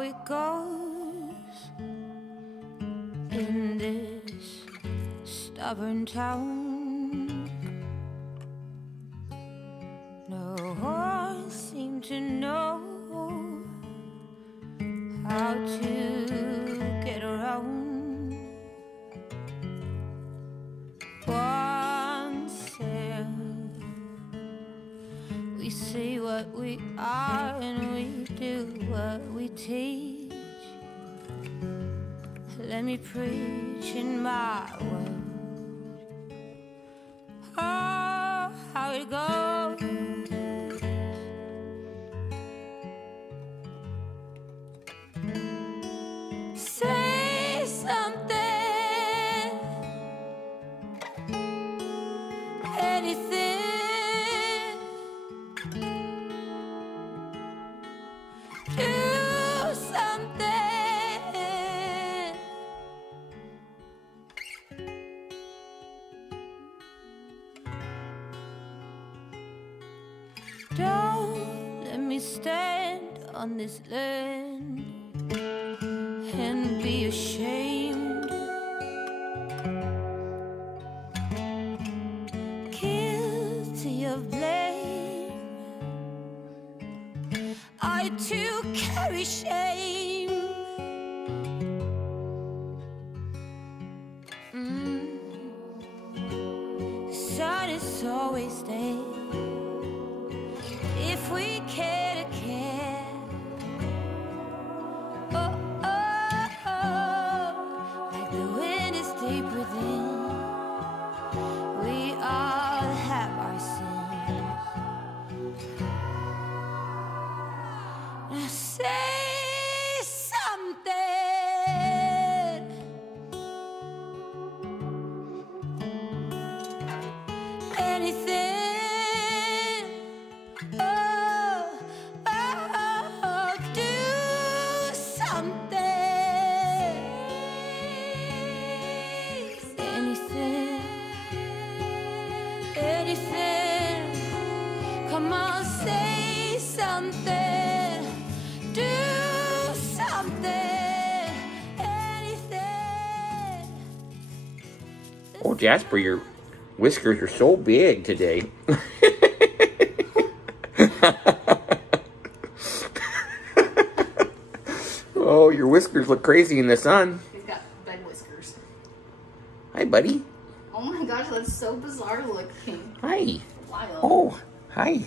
how it goes in this stubborn town. No one seems to know how to get around. One said, we say what we are and we do what we teach. Let me preach in my words. Oh, how it goes. Say something, anything. Do something. Don't let me stand on this land and be ashamed. Guilty of blame, I too carry shame. The sun is always there if we care to care. Deep within, we all have our sins. Now say something, anything. Oh, oh, oh, do something. Anything, come on, say something, do something, anything. Oh, Jasper, your whiskers are so big today. Oh, your whiskers look crazy in the sun. He's got bed whiskers. Hi, buddy. Oh my gosh, that's so bizarre looking. Hi. Wild. Oh, hi.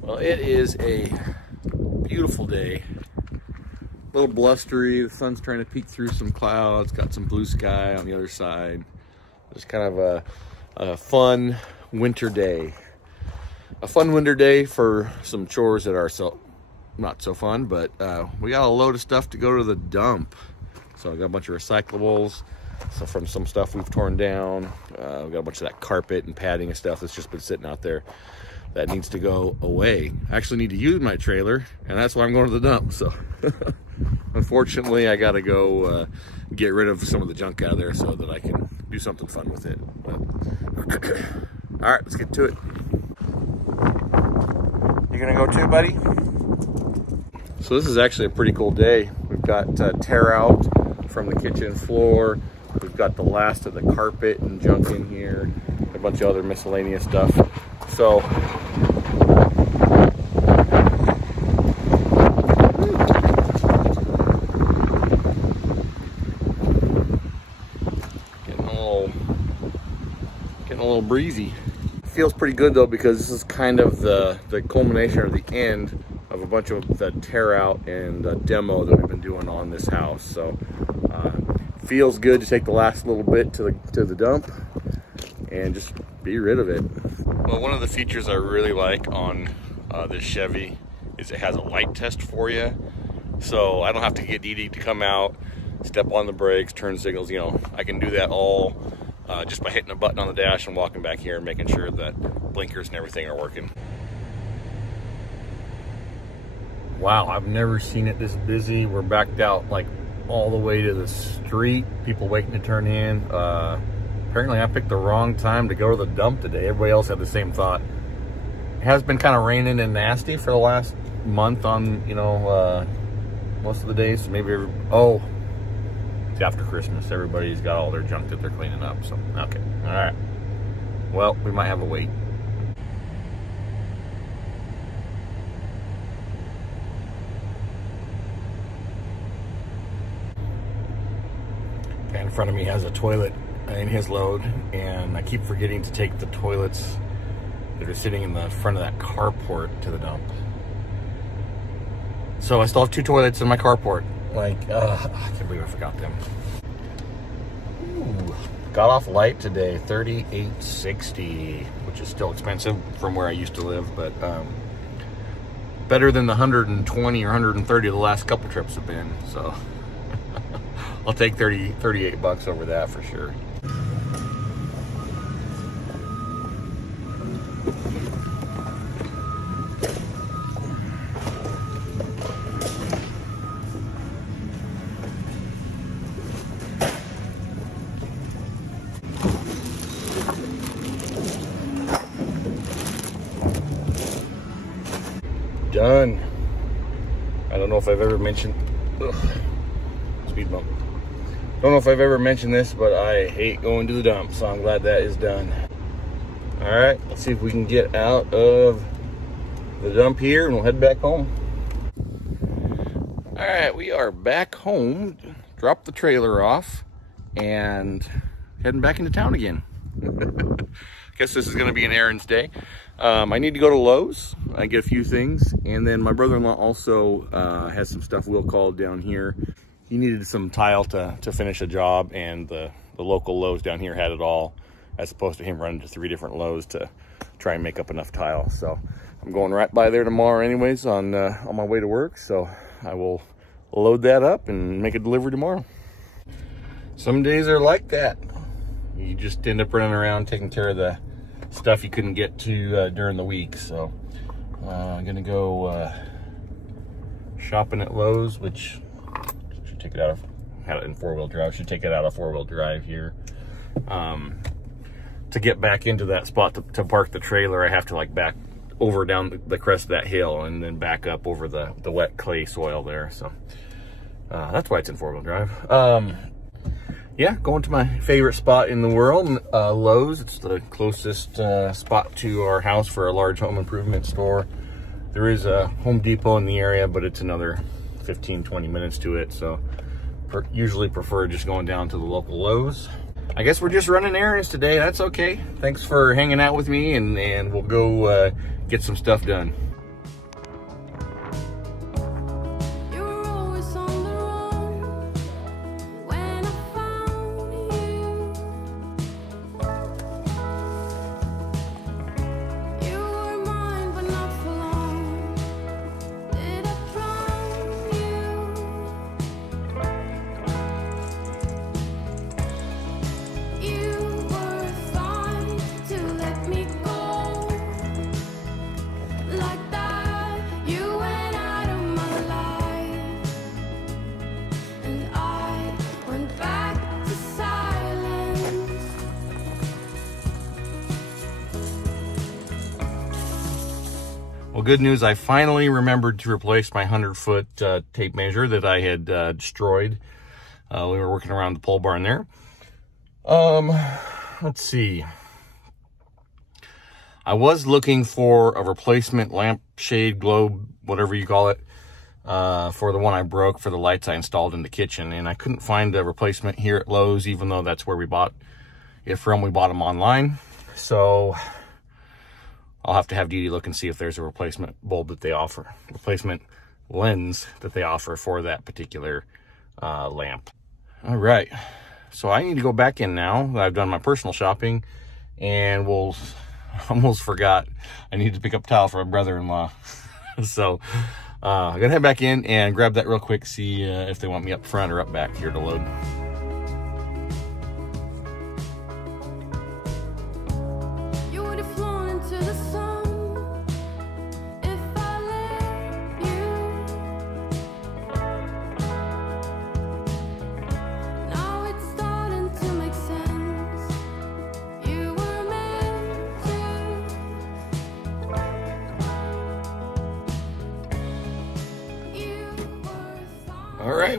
Well, it is a beautiful day. A little blustery. The sun's trying to peek through some clouds. Got some blue sky on the other side. It's kind of a fun winter day. A fun winter day for some chores that are not so fun, but we got a load of stuff to go to the dump. So I got a bunch of recyclables. So from some stuff we've torn down, we got a bunch of that carpet and padding and stuff that's just been sitting out there that needs to go away. I actually need to use my trailer, and that's why I'm going to the dump. So unfortunately, I got to go get rid of some of the junk out of there so that I can do something fun with it. But all right, let's get to it. You gonna go too, buddy? So this is actually a pretty cool day. We've got tear out from the kitchen floor. We've got the last of the carpet and junk in here, a bunch of other miscellaneous stuff. So getting a little breezy. Feels pretty good though, because this is kind of the culmination or the end of a bunch of the tear out and demo that we've been doing on this house. So feels good to take the last little bit to the dump and just be rid of it. Well, one of the features I really like on this Chevy is it has a light test for you. So I don't have to get Dee Dee to come out, step on the brakes, turn signals. You know, I can do that all just by hitting a button on the dash and walking back here and making sure that blinkers and everything are working. Wow, I've never seen it this busy. We're backed out like all the way to the street, people waiting to turn in. Apparently I picked the wrong time to go to the dump today. Everybody else had the same thought. It has been kind of raining and nasty for the last month on, you know, most of the days. So maybe, oh, it's after Christmas. Everybody's got all their junk that they're cleaning up. So, okay. All right. Well, we might have a wait. In front of me has a toilet in his load, and I keep forgetting to take the toilets that are sitting in the front of that carport to the dump. So I still have 2 toilets in my carport. Like, I can't believe I forgot them. Ooh, got off light today, $38.60, which is still expensive from where I used to live, but better than the 120 or 130 the last couple trips have been. So I'll take 38 bucks over that for sure. Done. I don't know if I've ever mentioned, speed bump. Don't know if I've ever mentioned this, but I hate going to the dump, so I'm glad that is done. All right, let's see if we can get out of the dump here and we'll head back home. All right, we are back home, dropped the trailer off, and heading back into town again. Guess this is gonna be an errands day. I need to go to Lowe's, I get a few things, and then my brother-in-law also has some stuff we'll call down here. He needed some tile to finish a job, and the local Lowe's down here had it all, as opposed to him running to 3 different Lowe's to try and make up enough tile. So I'm going right by there tomorrow anyways on my way to work, so I will load that up and make a delivery tomorrow. Some days are like that. You just end up running around taking care of the stuff you couldn't get to during the week. So I'm gonna go shopping at Lowe's, which should take it out of, had it in 4-wheel drive, should take it out of 4-wheel drive here. To get back into that spot to park the trailer, I have to like back over down the crest of that hill and then back up over the wet clay soil there. So that's why it's in 4-wheel drive. Yeah, going to my favorite spot in the world, Lowe's. It's the closest spot to our house for a large home improvement store. There is a Home Depot in the area, but it's another 15-20 minutes to it, so usually prefer just going down to the local Lowe's. I guess we're just running errands today. That's okay. Thanks for hanging out with me, and we'll go get some stuff done. Well, good news, I finally remembered to replace my 100-foot tape measure that I had destroyed. We were working around the pole barn there. Let's see. I was looking for a replacement lampshade, globe, whatever you call it, for the one I broke for the lights I installed in the kitchen. And I couldn't find a replacement here at Lowe's, even though that's where we bought it from. We bought them online. So I'll have to have Dee Dee look and see if there's a replacement bulb that they offer, replacement lens that they offer for that particular lamp. All right, so I need to go back in now that I've done my personal shopping, and almost forgot I need to pick up tile for my brother-in-law. So I'm gonna head back in and grab that real quick, see if they want me up front or up back here to load.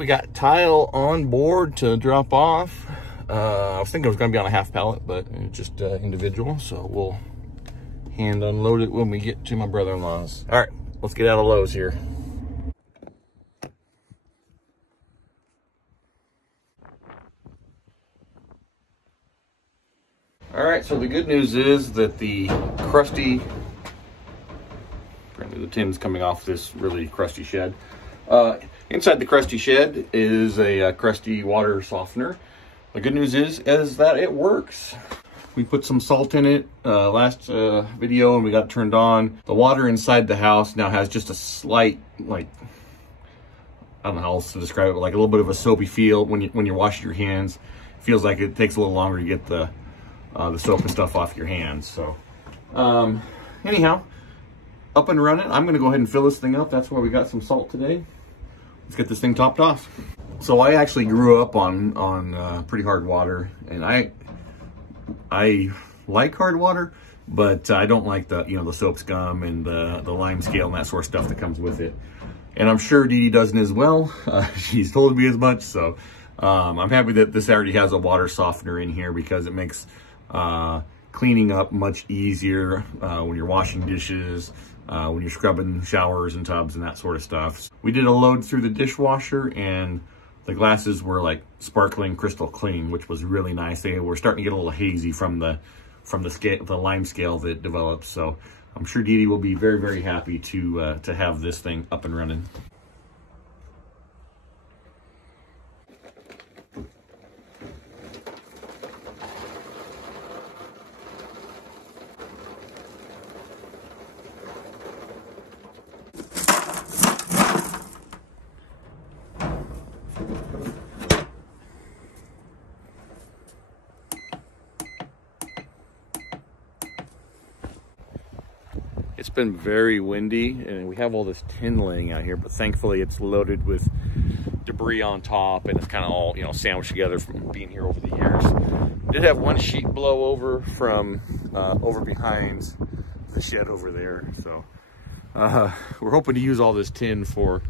we got tile on board to drop off. I was thinking it was gonna be on a half pallet, but it's just individual. So we'll hand unload it when we get to my brother-in-law's. All right, let's get out of Lowe's here. All right, so the good news is that the crusty, apparently the tin's coming off this really crusty shed. Inside the crusty shed is a crusty water softener. The good news is that it works. We put some salt in it last video and we got it turned on. The water inside the house now has just a slight, like, I don't know how else to describe it, but like a little bit of a soapy feel when you're washing your hands. It feels like it takes a little longer to get the soap and stuff off your hands. So anyhow, up and running. I'm gonna go ahead and fill this thing up. That's why we got some salt today. Let's get this thing topped off. So I actually grew up on pretty hard water, and I like hard water, but I don't like the the soap scum and the lime scale and that sort of stuff that comes with it. And I'm sure Dee Dee doesn't as well. She's told me as much. So I'm happy that this already has a water softener in here, because it makes cleaning up much easier when you're washing dishes, when you're scrubbing showers and tubs and that sort of stuff. We did a load through the dishwasher, and the glasses were like sparkling crystal clean, which was really nice. They were starting to get a little hazy from the lime scale that develops. So I'm sure Dee Dee will be very, very happy to have this thing up and running. It's been very windy, and we have all this tin laying out here, but thankfully it's loaded with debris on top, and it's kind of all, sandwiched together from being here over the years. We did have one sheet blow over from over behind the shed over there, so we're hoping to use all this tin for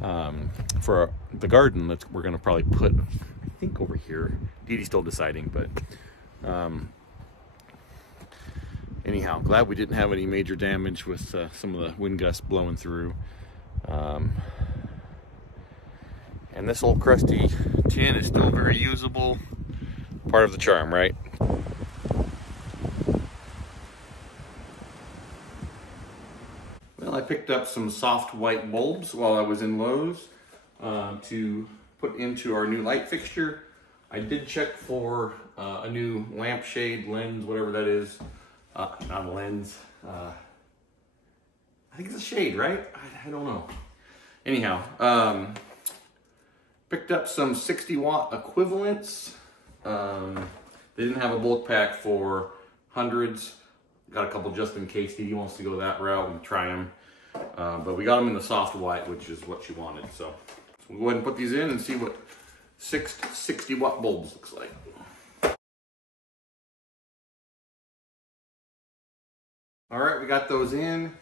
the garden that we're going to probably put, I think, over here. Dee Dee's still deciding, but anyhow, glad we didn't have any major damage with some of the wind gusts blowing through. And this old crusty tin is still very usable. Part of the charm, right? Well, I picked up some soft white bulbs while I was in Lowe's to put into our new light fixture. I did check for a new lampshade, lens, whatever that is. Not a lens. I think it's a shade, right? I don't know. Anyhow, picked up some 60-watt equivalents. They didn't have a bulk pack for hundreds. Got a couple just in case Dee Dee wants to go that route and try them. But we got them in the soft white, which is what she wanted. So we'll go ahead and put these in and see what 60-watt bulbs looks like. All right, we got those in.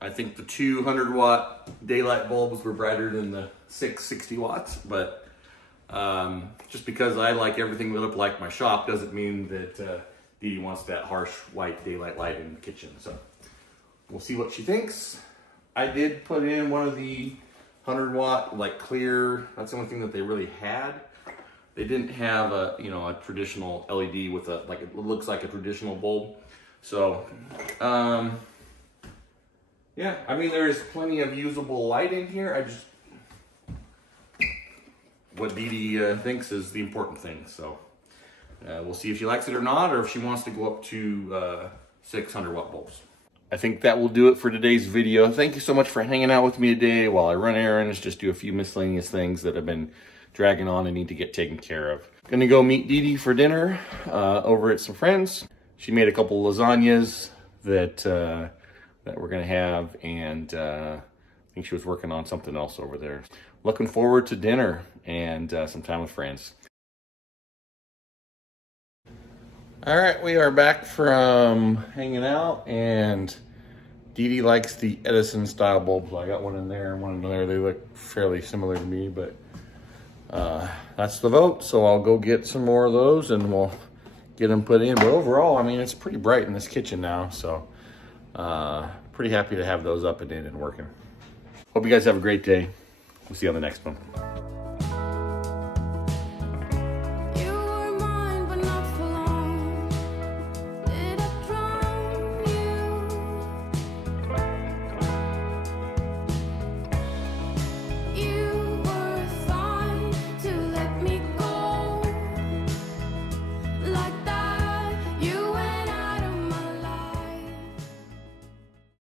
I think the 200-watt daylight bulbs were brighter than the 60 watts, but just because I like everything lit up like my shop doesn't mean that Dee Dee wants that harsh white daylight light in the kitchen. So we'll see what she thinks. I did put in one of the 100-watt, like clear. That's the only thing that they really had. They didn't have a a traditional LED with a it looks like a traditional bulb. So, yeah, I mean, there's plenty of usable light in here. What Dee Dee thinks is the important thing. So, we'll see if she likes it or not, or if she wants to go up to 600-watt bulbs. I think that will do it for today's video. Thank you so much for hanging out with me today while I run errands, just do a few miscellaneous things that have been dragging on and need to get taken care of. Gonna go meet Dee Dee for dinner over at some friends. She made a couple lasagnas that we're gonna have, and I think she was working on something else over there. Looking forward to dinner and some time with friends. All right, we are back from hanging out, and Dee Dee likes the Edison style bulbs. I got one in there and one in there. They look fairly similar to me, but that's the vote. So I'll go get some more of those and we'll get them put in. But overall, I mean, it's pretty bright in this kitchen now. So pretty happy to have those up and in and working. Hope you guys have a great day. We'll see you on the next one.